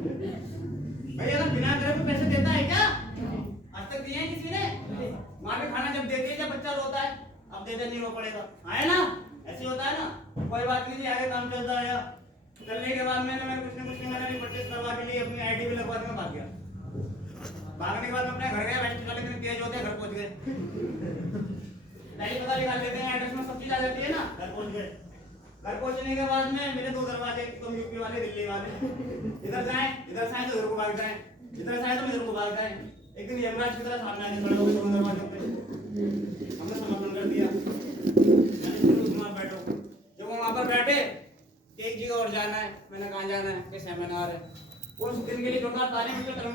भाई अगर बिना करे कोई पैसे देता है क्या? आज तक दिए हैं किसी ने? वहां पे खाना जब देते हैं जब बच्चा रोता है, अब दे दे नहीं रो पड़ेगा, है ना? ऐसे होता है ना। कोई बात नहीं, आगे काम चलता है। चलने के बाद मैंने कुछ न कुछ मैंने परचेस करवा के लिए अपनी आईडी भी लगवा के भाग गया। भागने के बाद मैं अपने घर गया, वैसे वाले दिन तेज होते हैं, घर पहुंच गए। पहले पता निकाल लेते हैं, एड्रेस में सब चीज आ जाती है ना, घर पहुंच गए। घर पहुंचने के बाद में मेरे दो दरवाजे, तुम यूपी वाले दिल्ली वाले, इधर जाए तो इधर को भाग जाए, इधर जाए तो इधर को भाग जाए। एक दिन यमराज की तरह सामने आके खड़े हो गए दोनों दरवाजों पे। हमने समर्थन कर दिया, मैंने बैठो। जब वो वहां पर बैठे, एक जगह और जाना है, मैंने कहा जाना है कि सेमिनार है। उस दिन के लिए जोरदार ताली मुझे तरफ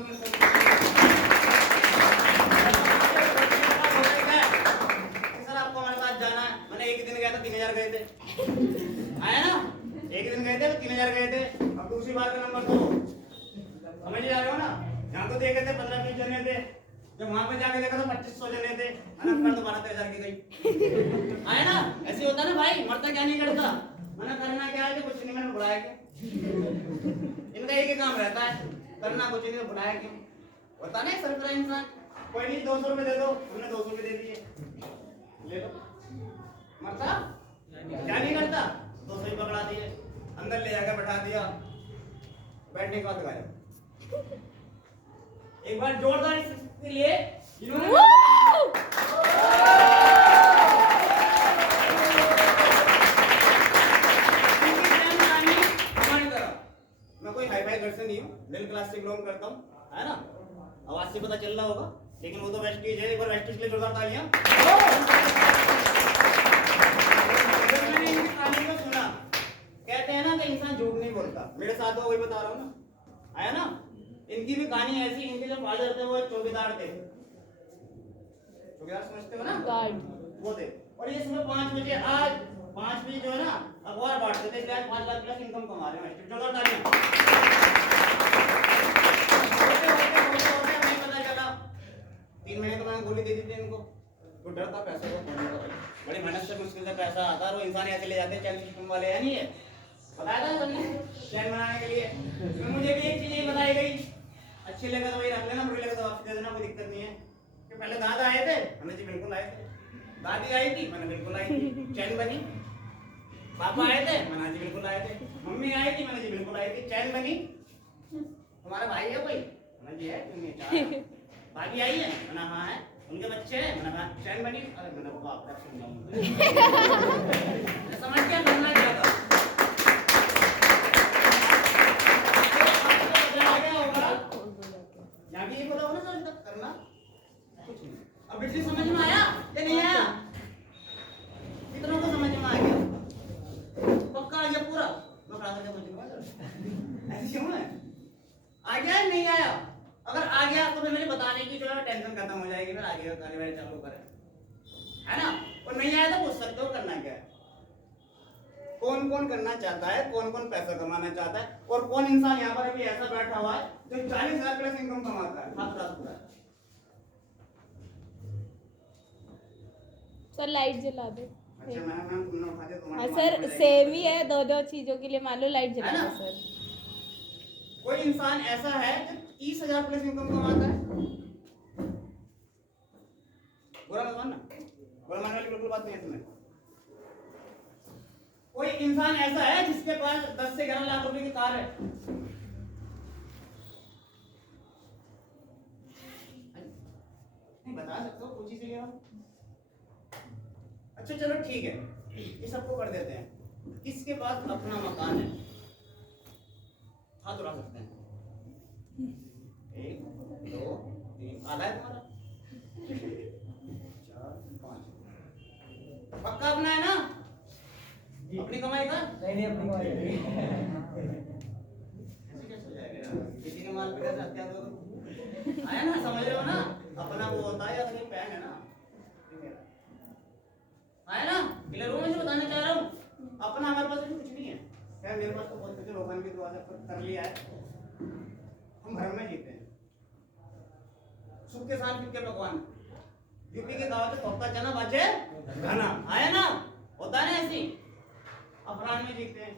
सर आपको हमारे साथ जाना है। मैंने एक दिन गया था 3000 गए थे, आया ना? एक दिन गए थे 3000 गए थे। अब दूसरी बार का नंबर 2 समझ जा रहे हो ना? यहाँ तो देखे थे 15-20 जने थे, जब वहां पे जाके देखा तो 2500 जने थे। अनकर तो 12-13 की गई, आया ना? ऐसे होता ना भाई, मरता क्या नहीं करता। मैंने करना क्या है कि कुछ नहीं, मैंने बुलाया क्यों? इनका एक ही काम रहता है, करना कुछ नहीं तो बुलाया क्यों? होता नहीं सरकार इंसान। कोई नहीं 200 रुपए दे दो, हमने 200 रुपए दे दिए, ले लो। मरता क्या नहीं करता, 200 ही पकड़ा दिए, अंदर ले जाकर बैठा दिया, बैठने के बाद गायब। एक बार जोरदार इसके लिए इन्होंने मैं कोई हाई फाई घर से नहीं हूँ, मिडिल क्लास से बिलोंग करता हूँ, है ना? आवाज से पता चल रहा होगा, लेकिन वो तो वेस्टीज है। एक बार वेस्टीज के लिए जोरदार तालियां। मैंने इनकी कहानी को सुना, कहते हैं ना कि इंसान झूठ नहीं बोलता। मेरे साथ वही बता रहा हूँ ना, आया ना? इनकी भी कहानी ऐसी। इनके जो फादर थे वो चौकीदार थे, चौकीदार समझते हो ना, गार्ड वो थे। और ये सुबह 5 बजे, आज 5 बजे जो है ना अखबार बांटते थे, इसलिए आज 5 लाख प्लस इनकम कमा रहे हैं। जोरदार तालियां। नहीं पता चला, 3 महीने तो मैंने गोली दे दी थी इनको। तो डर था पैसे को खोने का, बड़ी मेहनत से मुश्किल से पैसा आता है। वो इंसान ऐसे ले जाते हैं चैन सिस्टम वाले, है नहीं है? बताया था सबने चैन बनाने के लिए। मुझे भी एक चीज यही बताई गई, अच्छी लगे तो वही रख लेना, बुरी लगे तो वापस दे देना, कोई दिक्कत नहीं है। कि पहले दादा आए थे, मैंने जी बिल्कुल आए थे। दादी आई थी, मैंने बिल्कुल आई थी, चैन बनी। पापा आए थे, मैंने जी बिल्कुल आए थे। मम्मी आई थी, मैंने जी बिल्कुल आई थी, चैन बनी। तुम्हारा भाई है कोई? मैंने जी है, तुम्हें भाभी आई है, मैंने हाँ है। उनके बच्चे हैं, मैंने कहा चैन बनी। अरे मैंने बाप रे समझ क्या करना क्या था। यहाँ भी ये बोला हो ना सर, तक करना कुछ नहीं। अब बिजली समझ में आया या नहीं आया? कितनों को समझ में आ गया? पक्का आ गया पूरा? मैं खड़ा करके पूछूंगा ऐसे क्यों है? आ गया या नहीं आया? अगर आ गया तो फिर मुझे बताने की जो है टेंशन खत्म हो जाएगी, फिर आगे कार्यवाही चालू करें, है ना? और नहीं आया तो पूछ सकते हो करना क्या है। कौन कौन करना चाहता है, कौन कौन पैसा कमाना चाहता है, और कौन इंसान यहाँ पर अभी ऐसा बैठा हुआ है जो 40,000 प्लस इनकम कमाता है? हाथ साथ पूरा। सर लाइट जला दो। अच्छा मैम तुमने उठा दिया तुम्हारा। हाँ सर सेम ही है, दो चीजों के लिए मान लो लाइट जला दो सर। कोई इंसान ऐसा है जो 30,000 प्लस इनकम कमाता है? बुरा मत मानना, बुरा मानने वाली बिल्कुल बात नहीं है तुम्हें। कोई इंसान ऐसा है जिसके पास 10 से 11 लाख रुपए की कार है? नहीं बता सकते हो, पूछी से गया। अच्छा चलो ठीक है, ये सबको कर देते हैं। किसके पास अपना मकान है? हाथ उठा सकते हैं। 1 2 3 आधा है तुम्हारा, 4 5। पक्का अपना है ना? अपनी कमाई का? नहीं अपनी कमाई। ऐसे कैसे हो जाएगा? किसी के माल पे कैसे हत्या दो? आया ना, समझ रहे हो ना? अपना वो होता है या अपनी पैन है ना? आया ना? क्लियर हो? मैं बताना चाह रहा हूँ, अपना हमारे पास कुछ नहीं है। खैर मेरे पास तो बहुत कुछ भगवान की दुआ से कर लिया है। हम घर में जीते हैं, सुख के साथ के पकवान। यूपी के गाँव से कोफ्ता चना बाजे घना, आया ना? होता है ना ऐसी? अफरान में जीते हैं।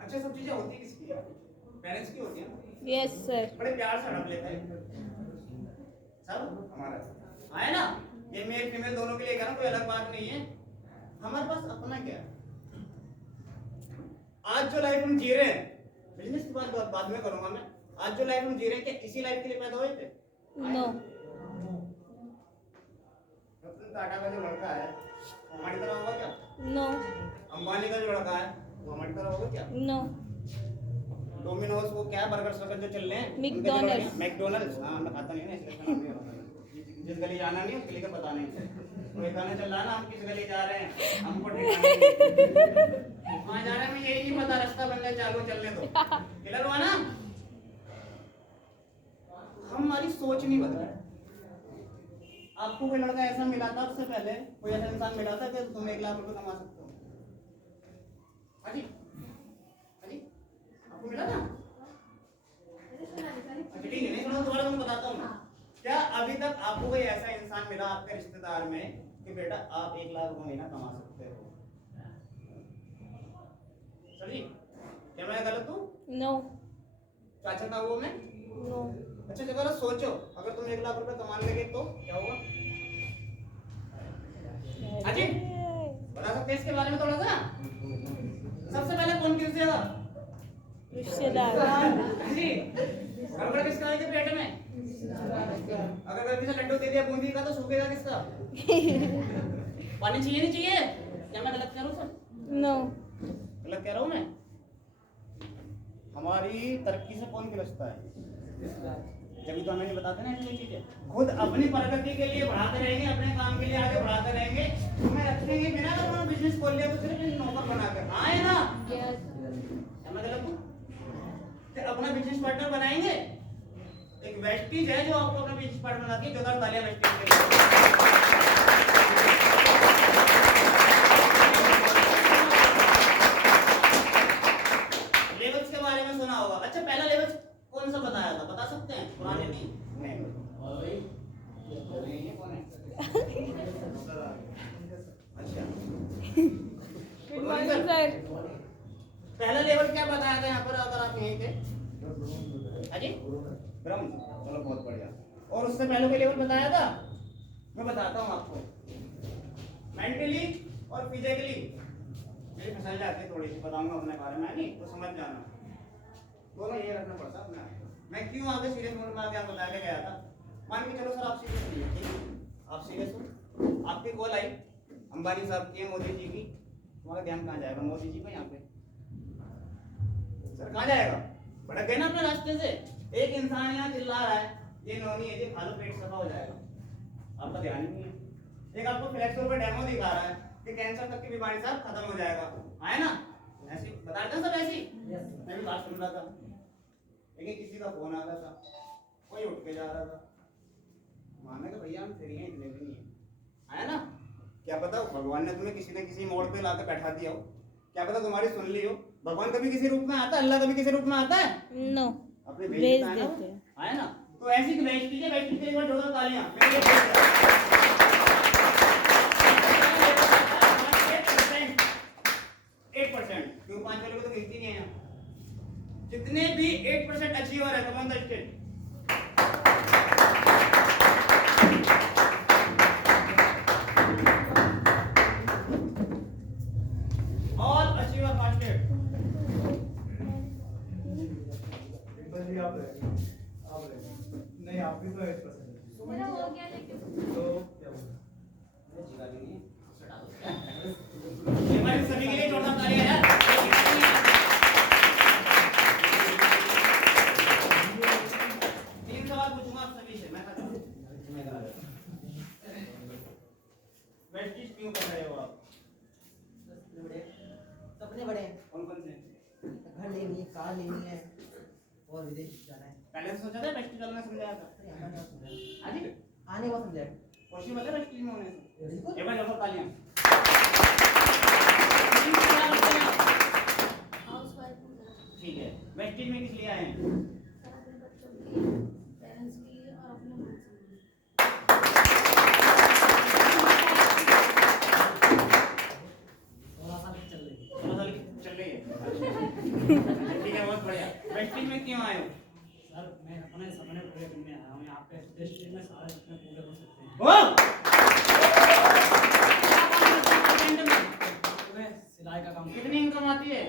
अच्छा सब चीजें होती किसकी? पेरेंट्स की होती है ना, यस सर। बड़े प्यार से हड़प लेते हैं सब हमारा। आया ना, ये मेल फीमेल दोनों के लिए कह रहा हूं, कोई अलग बात नहीं है। हमारे पास अपना क्या है, आज जो लाइफ हम जी रहे हैं, बिजनेस की बात बाद में करूंगा मैं। आज जो लाइफ हम जी रहे हैं, क्या इसी लाइफ के लिए पैदा हुए थे? नो। रतन टाटा का जो लड़का है वो हमारी तरह होगा क्या? नो। अंबानी का जो लड़का है वो हमारी तरह होगा क्या? नो। डोमिनोज वो क्या बर्गर सर्कल जो चल रहे हैं, मैकडॉनल्ड्स। मैकडॉनल्ड्स, हाँ मैं खाता नहीं ना इसलिए इसका नाम नहीं पता। जिस गली जाना नहीं उसके लिए पता नहीं, कोई गाना चल रहा है ना, हम किस गली जा रहे हैं हमको ठिकाना नहीं, वहाँ जा रहे हैं हमें यही नहीं पता, रास्ता बन गया चालू चलने दो, क्लियर हुआ ना? हमारी सोच नहीं बदली। आपको कोई लड़का ऐसा मिला था, उससे पहले कोई ऐसा इंसान मिला था कि तुम 1 लाख रुपए कमा सकते हो? हाँ जी, हाँ जी, आपको मिला था? अच्छा ठीक है, नहीं सुनो दोबारा मैं बताता हूँ। क्या अभी तक आपको कोई ऐसा इंसान मिला आपके रिश्तेदार में कि बेटा आप 1 लाख रुपए महीना कमा सकते हो? सर जी, क्या मैं गलत हूँ? नो। चाचा था वो मैं? नो। अच्छा जरा सोचो, अगर तुम 1 लाख रुपए कमा लेगे तो क्या होगा? हाँ जी, बता सकते हैं इसके बारे में थोड़ा सा? सबसे पहले कौन किससेगा? रिश्तेदार। हाँ जी, गड़बड़ किसका है पेट में? अगर गलती से लड्डू दे दिया बूंदी का तो सूखेगा किसका? पानी चाहिए नहीं चाहिए? क्या मैं गलत कह रहा हूँ सर? नो। गलत कह रहा हूँ मैं? हमारी तरक्की से कौन गिरफ्तार है? जब तो हमें नहीं बताते ना ऐसी चीजें। खुद अपनी प्रगति के लिए बढ़ाते रहेंगे, अपने काम के लिए आगे बढ़ाते रहेंगे, हमें रखेंगे बिना। अगर अपना बिजनेस खोल लिया तो सिर्फ एक नौकर बनाकर, हाँ है ना? मैं गलत हूँ? अपना बिजनेस पार्टनर बनाएंगे, एक वेस्टीज है जो आपको अपना बिजनेस पार्टनर बनाती है। जोरदार तालियां वेस्टीज के लिए। लेवल्स के बारे में सुना होगा। अच्छा पहला लेवल कौन सा बताया था, बता सकते हैं? पुराने नहीं, ये कौन है? अच्छा गुड मॉर्निंग सर। पहला लेवल क्या बताया था यहाँ पर, अगर आप यहीं थे? हाँ जी, ब्रह्म, चलो बहुत बढ़िया। और उससे पहले कोई लेवल बताया था? मैं बताता हूँ आपको। मेंटली और फिजिकली मेरी फंसाई जाती है थोड़ी सी, बताऊंगा अपने बारे में, नहीं तो समझ जाना। दोनों ये रखना पड़ता है अपने। मैं क्यों आगे सीरियस मोड में आगे आप बता के गया था। मान के चलो सर आप सीरियस नहीं है, ठीक है? आप सीरियस हो, आपकी कॉल आई अंबानी साहब की, मोदी जी की, तुम्हारा ध्यान कहाँ जाएगा? मोदी जी को यहाँ पे सर कहाँ जाएगा? भटक गए ना अपने रास्ते से। एक इंसान यहाँ चिल्ला रहा है ये नौनी है, ये खा लो पेट सफा हो जाएगा, आपका ध्यान ही नहीं है। एक आपको फ्लेक्सोर पे डेमो दिखा रहा है कि कैंसर तक की बीमारी साहब खत्म हो जाएगा, है ना? ऐसे बताते हैं सब ऐसी। मैं भी बात सुन रहा था, लेकिन किसी का फोन आ रहा था, कोई उठ के जा रहा था, माने कि भैया हम फ्री हैं, इतने भी नहीं है ना? क्या पता भगवान ने तुम्हें किसी न किसी मोड़ पे लाकर बैठा दिया हो, क्या पता तुम्हारी सुन ली हो। भगवान कभी किसी रूप में आता है, अल्लाह कभी किसी रूप में आता है? नो। अपने भेज देते हैं, है ना? तो ऐसी वेस्टी है, वेस्टी के एक बार जोरदार तालियां। 8%, क्यों 5 वाले को तो गिनती नहीं है यहाँ। जितने भी 8% अचीवर है, कमान the state. All achiever fasted. नहीं आप भी तो 8% मेरा हो गया लेकिन तो क्या बोला? हमारे सभी के लिए जोरदार तालियां यार। तीन सवाल पूछूंगा आप सभी से, मैं खत्म। वेस्टीज क्यों कर रहे हो आप? सपने बड़े हैं, कौन कौन से? घर लेनी है, कार लेनी है और विदेश जाना है। पहले से सोचा था वेस्टीज चलना समझाया था? अरे आने को समझा, हाँ जी, आने को समझा। कोशिश बता वेस्टीज में होने से। बिल्कुल। एक बार जोरदार तालियां। ठीक है, वेस्टीज में किस लिए आए हैं? पेरेंट्स की और अपने मान सम्मान। थोड़ा सा चल रही है। चल रही है। ठीक है, बहुत बढ़िया। वेस्टिज में क्यों आए हो? सर मैं अपने सपने पूरे करने आया हूँ यहाँ पे डिस्ट्रिक्ट में सारे सपने पूरे हो सकते हैं। ओ मैं सिलाई का काम कितनी इनकम आती है?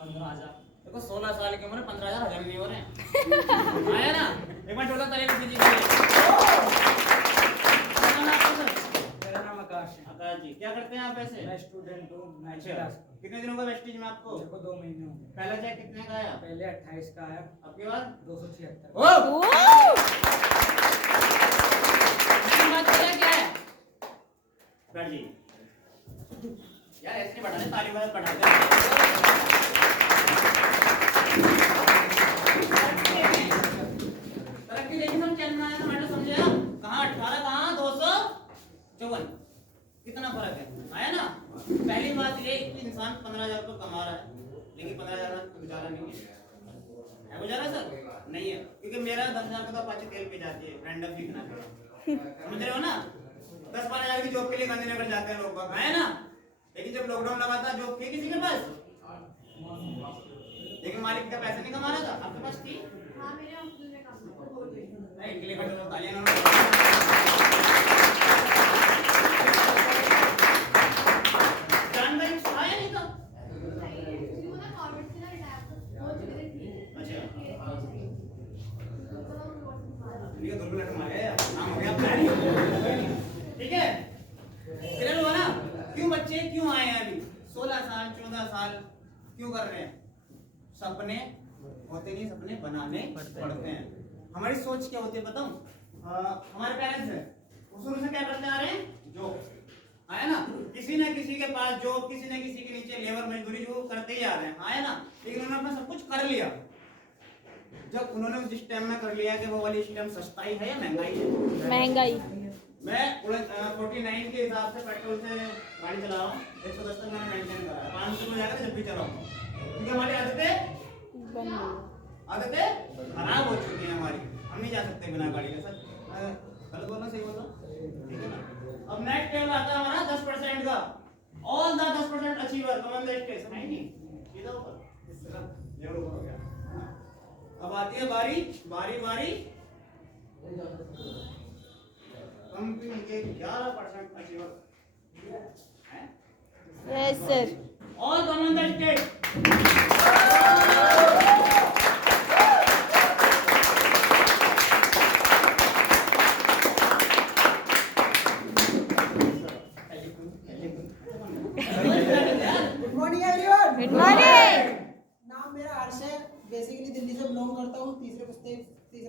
15,000। देखो 16 साल की उम्र में 15,000 हजम नहीं हो रहे हैं। आया ना? एक बार जोरदार तालियां दीजिए। क्या नाम है आपका सर? मेरा नाम आकाश है। आकाश जी, क्या करते हैं आप ऐसे? मैं स्टूडेंट हूँ। मैं अच्छा, कितने दिनों का वेस्टिज में आपको? मेरे को 2 महीने हो गए। पहला चेक कितने का आया? पहले 28 का आया, आपके बाद 276। ओ ओ मेन बात पता है क्या है? बैठ जी यार, ऐसे नहीं बढ़ाने, ताली वाला बढ़ाते हैं। तरक्की देखी हम चैनल बनाया था, मैंने समझे आप? कहाँ 18, कहाँ 254, कितना फर्क है? आया ना? पहली बात ये कि इंसान 15,000 रुपये कमा रहा है, लेकिन 15,000 का गुजारा नहीं है गुजारा सर? नहीं है, क्योंकि मेरा 10,000 का तो अपाचे तेल पे जाती है, रैंडम सीखना समझ रहे हो ना? 10-12,000 की जॉब के लिए गांधीनगर जाते हैं लोग, है ना? लेकिन जब लॉकडाउन लगा था, जॉब थी किसी के पास? लेकिन मालिक का पैसा नहीं कमा रहा था, आपके पास थी? हाँ मेरे हॉस्पिटल में काम करता नहीं, इनके लिए खड़े हो, तालियां ना। जान भाई था या नहीं था? एक्चुअली वो ना गवर्नमेंट से ना रिटायर हो चुके थे। अच्छा। तो ये दुर्बल लट मारे नाम हो गया प्लान। ठीक है, क्लियर हुआ ना? क्यों बच्चे क्यों आए हैं अभी? 16 साल 14 साल क्यों कर रहे हैं? सपने होते नहीं, सपने बनाने पड़ते हैं। हमारी सोच क्या होती है बताऊं? हमारे पेरेंट्स हैं, वो शुरू से क्या करते आ रहे हैं? जॉब, आया ना? किसी न किसी के पास जॉब, किसी न किसी के नीचे लेबर मजदूरी जो करते ही आ रहे हैं, आया ना? लेकिन उन्होंने अपना सब कुछ कर लिया। जब उन्होंने जिस टाइम में कर लिया कि वो वाली इस टाइम सस्ताई है या महंगाई है? महंगाई। मैं 49 के हिसाब से पेट्रोल से गाड़ी चला रहा हूँ, 110 तक मैंने मेंटेन करा है, 500 हो जाएगा जब भी चलाऊंगा, क्योंकि हमारी आदतें खराब हो चुकी हैं हमारी। हम नहीं जा सकते बिना गाड़ी के। सर गलत बोल रहा, सही बोल रहा? ठीक है ना? अब नेक्स्ट टेबल आता है हमारा 10% का। All the 10% achiever come the stage, है नहीं सीधा ऊपर, ये ऊपर हो गया। अब आती है बारी बारी बारी कंपनी के 11% अचीवर है। Yes sir. All come the stage. Good morning everyone. Good morning. नाम मेरा हर्ष है। बेसिकली दिल्ली से बिलोंग करता हूँ। तीसरे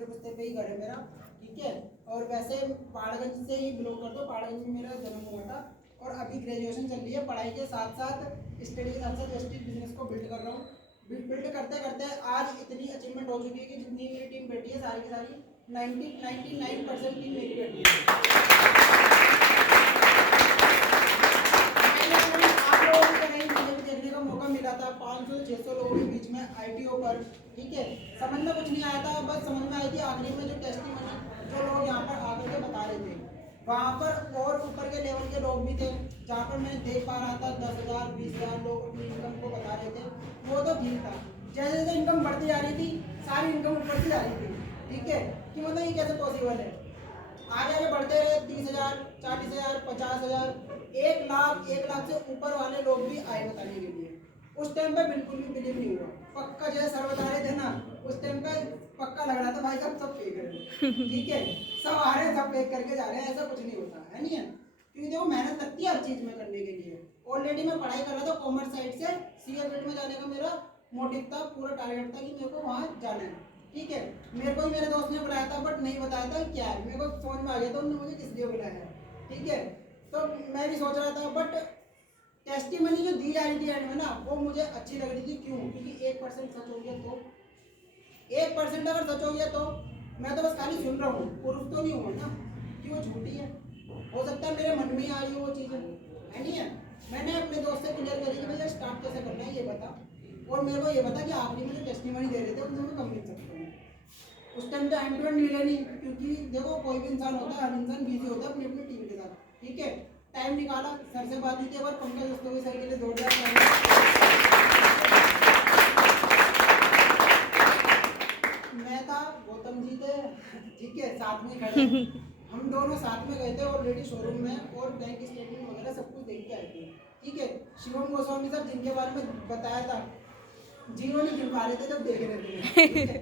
पुस्ते पे ही घर है मेरा, ठीक है। और वैसे पहाड़गंज से ही बिलोंग करता हूँ। पहाड़गंज में मेरा जन्म हुआ था और अभी ग्रेजुएशन चल रही है। पढ़ाई के साथ साथ स्टडी के साथ साथ वेस्टिज बिजनेस को बिल्ड कर रहा हूँ। बिल्ड करते करते आज इतनी अचीवमेंट हो चुकी है कि जितनी मेरी टीम बैठी है सारी की सारी 99% टीम मेरी बैठी है। आप लोगों को नहीं, मुझे भी देखने का मौका मिला था 500 से 600 लोगों के बीच में ITO पर, ठीक है। समझ में कुछ नहीं आया था, बस समझ में आई थी आखिरी में जो टेस्टिमनी जो लोग यहाँ पर आकर के बता रहे थे, वहाँ पर और ऊपर के लेवल के लोग भी थे, जहाँ पर मैं देख पा रहा था 10,000 20,000 लोग अपनी इनकम को बता रहे थे। वो तो ठीक था, जैसे जैसे इनकम बढ़ती जा रही थी सारी इनकम ऊपर से जा रही थी, ठीक है। कि मतलब ये कैसे पॉसिबल है? आगे आगे बढ़ते रहे 30,000 40,000 50,000 1 लाख से ऊपर वाले लोग भी आए बताने के लिए। उस टाइम पे बिल्कुल भी बिलीव नहीं हुआ। पक्का जैसे सर बता रहे थे ना, उस टाइम पे पक्का लग रहा था भाई साहब सब फेक है, ठीक है। सब आ रहे हैं, सब फेक करके जा रहे हैं, ऐसा कुछ नहीं होता है, नहीं है। क्योंकि देखो मेहनत लगती है हर चीज में करने के लिए। ऑलरेडी मैं पढ़ाई कर रहा था कॉमर्स साइड से, CA फील्ड में जाने का मेरा मोटिव था, पूरा टारगेट था कि मेरे को वहाँ जाना है, ठीक है। मेरे को ही मेरे दोस्त ने बुलाया था बट नहीं बताया था क्या है, मेरे को समझ में आ गया था उन्होंने मुझे किस लिए बुलाया है, ठीक है। तो मैं भी सोच रहा था बट टेस्टिमनी जो दी जा रही थी एंड में ना, वो मुझे अच्छी लग रही थी। क्यों? क्योंकि 1% सच हो गया तो 1% अगर सच हो गया तो मैं तो बस खाली सुन रहा हूँ, प्रूफ तो नहीं हुआ ना कि वो झूठी है। हो सकता है मेरे मन में ही आ रही हो वो चीज़ें, है नहीं है। मैंने अपने दोस्त से क्लियर करी कि भैया स्टार्ट कैसे करना है ये बता, और मेरे को ये बता कि आखिरी में जो टेस्टिमनी दे रहे थे उनसे मैं कम मिल सकता हूँ। उस टाइम तो एंड टू एंड मिले नहीं, क्योंकि देखो कोई भी इंसान होता है, हर इंसान बिजी होता है अपनी अपनी टीम के साथ, ठीक है। टाइम निकाला, सर से बात हुई थी, और पंकज दोस्तों सर के लिए जोरदार ठीक है, साथ में खड़े हैं। हम दोनों साथ में गए थे ऑलरेडी शोरूम में और बैंक स्टेटमेंट वगैरह सब कुछ देख के आए थे। ठीक है, शिवम गोस्वामी सर जिनके बारे में बताया था, जीरो नहीं गिन पा रहे थे जब देख रहे थे, ठीक है,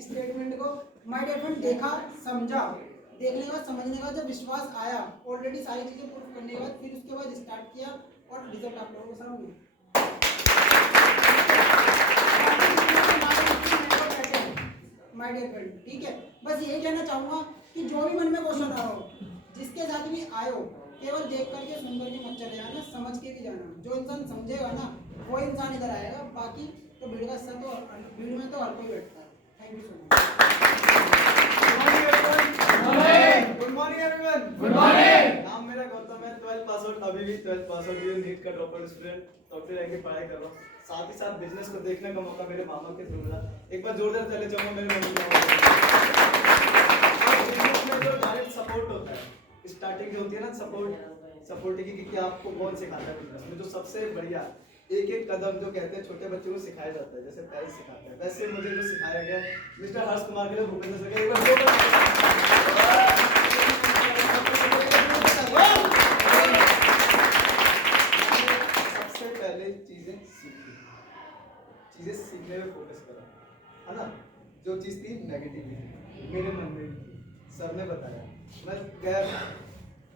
स्टेटमेंट को। माय डियर फ्रेंड, देखा, समझा, देखने के बाद समझने के बाद जब विश्वास आया, ऑलरेडी सारी चीजें प्रूफ करने के बाद फिर उसके बाद स्टार्ट किया और रिजल्ट आप लोगों के सामने। माय डियर फ्रेंड, ठीक है, बस यही कहना चाहूंगा कि जो भी मन में क्वेश्चन आ रहा हो, जिसके साथ भी आयो, केवल देख करके सुन करके मत चले जाना, समझ के भी जाना। जो इंसान समझेगा ना वो इंसान इधर आएगा, बाकी तो भीड़ का हिस्सा तो भीड़ में तो हर कोई बैठता है। Thank you so much. Good morning everyone. Good morning. नाम मेरा गौतम है, 12th पास आउट, अभी भी 12th पास आउट, ये नीट का ड्रॉप आउट स्टूडेंट, डॉक्टर रह के पढ़ाई कर रहा हूँ। साथ ही साथ बिजनेस को देखने का मौका मेरे मामा के थ्रू मिला। एक बार जोरदार चले जाऊंगा मेरे मम्मी बिजनेस में जो डायरेक्ट सपोर्ट होता है, स्टार्टिंग जो होती है ना सपोर्ट की आपको कौन सिखाता है बिजनेस में, जो सबसे बढ़िया एक एक कदम जो कहते हैं छोटे बच्चों को सिखाया जाता है, जैसे पैर सिखाता है, वैसे मुझे जो सिखाया गया मिस्टर हर्ष कुमार के लिए भूपेंद्र सर के एक सबसे पहले चीजें सीखने में फोकस करा, है ना। जो चीज थी नेगेटिव मेरे मन में थी, सर ने बताया,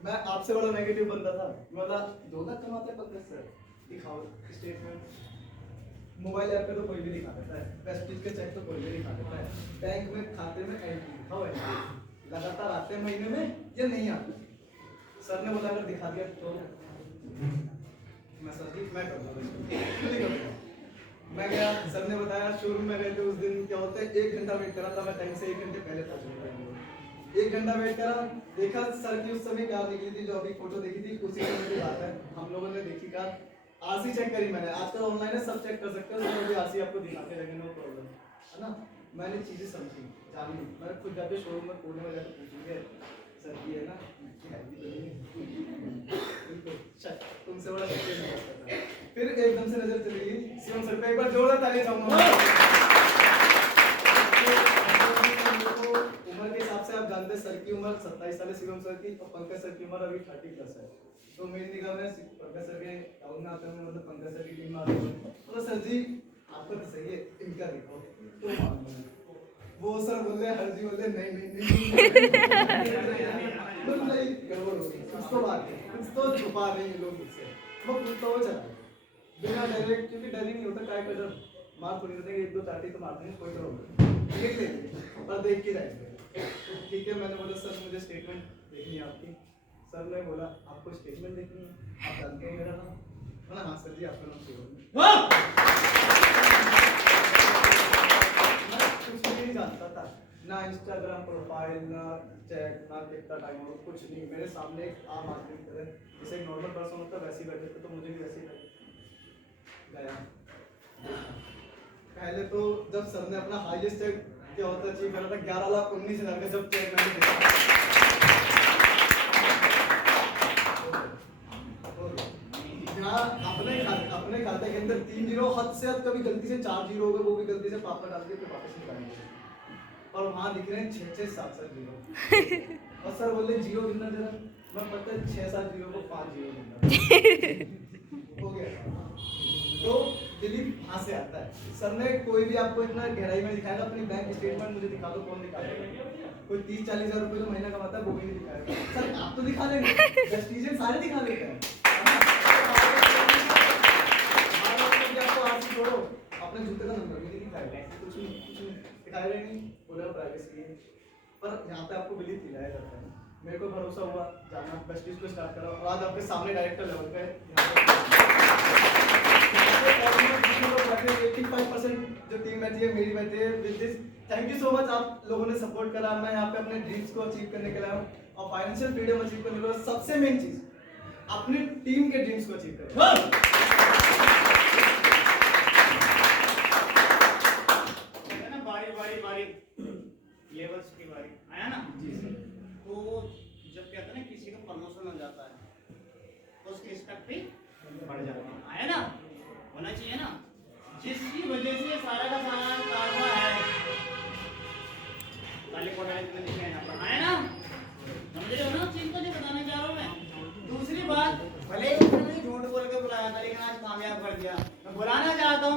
मैं आपसे बड़ा नेगेटिव बंदा था, बोला 2 लाख कमाते हैं पंकज सर, दिखाओ स्टेटमेंट। मोबाइल ऐप पे तो कोई भी दिखा देता है, प्रेस्टीज के चेक तो कोई भी दिखा देता है, बैंक में खाते में एंट्री दिखाओ, एंट्री लगातार आते हैं महीने में या नहीं आते। सर ने बोला अगर दिखा दिया तो मैं सर जी मैं कर दूंगा। मैं गया, सर ने बताया, शोरूम में गए थे उस दिन, क्या होता है 1 घंटा वेट करा था, मैं टाइम से 1 घंटे पहले था। 1 घंटा वेट करा, देखा सर की उस समय कार निकली थी, जो अभी फोटो देखी थी उसी समय की बात है, हम लोगों ने देखी कार, आरसी चेक करी मैंने, आजकल ऑनलाइन है सब चेक कर सकते हो, तो भी आरसी आपको दिखाते रहेंगे, नो प्रॉब्लम, है ना। मैंने चीजें समझी, जानी, मैंने खुद जाके शोरूम में कोने में जाकर पूछूंगे सर की है ना, तुमसे बड़ा फिर एकदम से नजर चली गई शिवम सर पे, एक बार जोरदार ताली चाहूंगा। उम्र के हिसाब से आप जानते हैं सर की उम्र 27 साल है शिवम सर की, और पंकज सर की उम्र अभी 30+ है, तो मेरी निगाह में पंकज सर के टाउन में आते हैं, मतलब पंकज सर की टीम में आते हैं, तो सर जी आपको तो सही है, इनका देखो तो वो सर बोल रहे हर जी बोल रहे नहीं कुछ तो बात है, कुछ तो छुपा रहे हैं लोग मुझसे, वो कुछ तो वो चला बिना डायरेक्ट, क्योंकि डर ही नहीं होता, काय का डर, मार थोड़ी होते हैं, 1-2 चाटी तो मारते हैं, कोई प्रॉब्लम देख लेंगे और देख के जाएंगे। ठीक है, मैंने बोला सर मुझे स्टेटमेंट देखनी है आपकी। सर ने बोला आपको स्टेटमेंट देखनी है, आप जानते हैं मेरा नाम, बोला हाँ सर जी आपका नाम शिवम। मैं कुछ नहीं जानता था, ना इंस्टाग्राम प्रोफाइल, ना चैट, ना कितना टाइम हो, कुछ नहीं, मेरे सामने एक आम आदमी की तरह जैसे एक नॉर्मल पर्सन होता है वैसे ही बैठे थे, तो मुझे भी वैसे ही गया। पहले तो जब सर ने अपना हाईएस्ट चेक क्या होता है अचीव करा था 11,19,000 का, जब चेक मैंने देखा जहाँ अपने खाते के अंदर 3 जीरो, हद से हद कभी गलती से 4 जीरो हो गए, वो भी गलती से पापा डाल के फिर वापस निकालेंगे, और वहाँ दिख रहे हैं 6-6, 7-7 जीरो, और सर बोले जीरो गिनना जरा, मैं पता है 6-7 जीरो को 5 जीरो गिनना हो गया। तो दिलीप वहाँ से आता है, सर ने कोई भी आपको इतना गहराई में दिखाएगा, अपनी बैंक स्टेटमेंट मुझे दिखा दो, कौन दिखाएगा, कोई 30-40 हज़ार रुपये जो महीना कमाता है वो भी नहीं दिखाएगा, सर आप तो दिखा देंगे, प्रेस्टीजियन सारे दिखा देते हैं, आपको आरसी छोड़ो, अपने जूते का नंबर भी नहीं दिखाएगा, कुछ नहीं दिखाएगा नहीं, बोला प्राइवेसी है, पर यहाँ पे आपको बिलीव दिलाया जाता है। मेरे को भरोसा हुआ, जाना प्रेस्टीज को स्टार्ट करा, और आज आपके सामने डायरेक्टर लेवल पे 85% जो टीम बैठी है मेरी बैठी है with this. Thank you so much, आप लोगों ने सपोर्ट करा, मैं यहाँ पे अपने ड्रीम्स को अचीव करने के लिए आया हूँ, और फाइनेंशियल फ्रीडम अचीव करने के लिए सबसे मेन चीज अपनी टीम के ड्रीम्स को अचीव करें। लेवल्स की बारी आया ना जी सर, तो जब कहते हैं ना किसी का प्रमोशन हो जाता है तो उसकी स्टेप भी बढ़ जाती है, आया ना, होना चाहिए ना, जिसकी वजह से सारा का सारा कारवा है, ताली पढ़ाई में लिखे हैं बात, भले ही उसने मुझे झूठ बोल के बुलाया था लेकिन आज कामयाब कर दिया। मैं बुलाना चाहता हूँ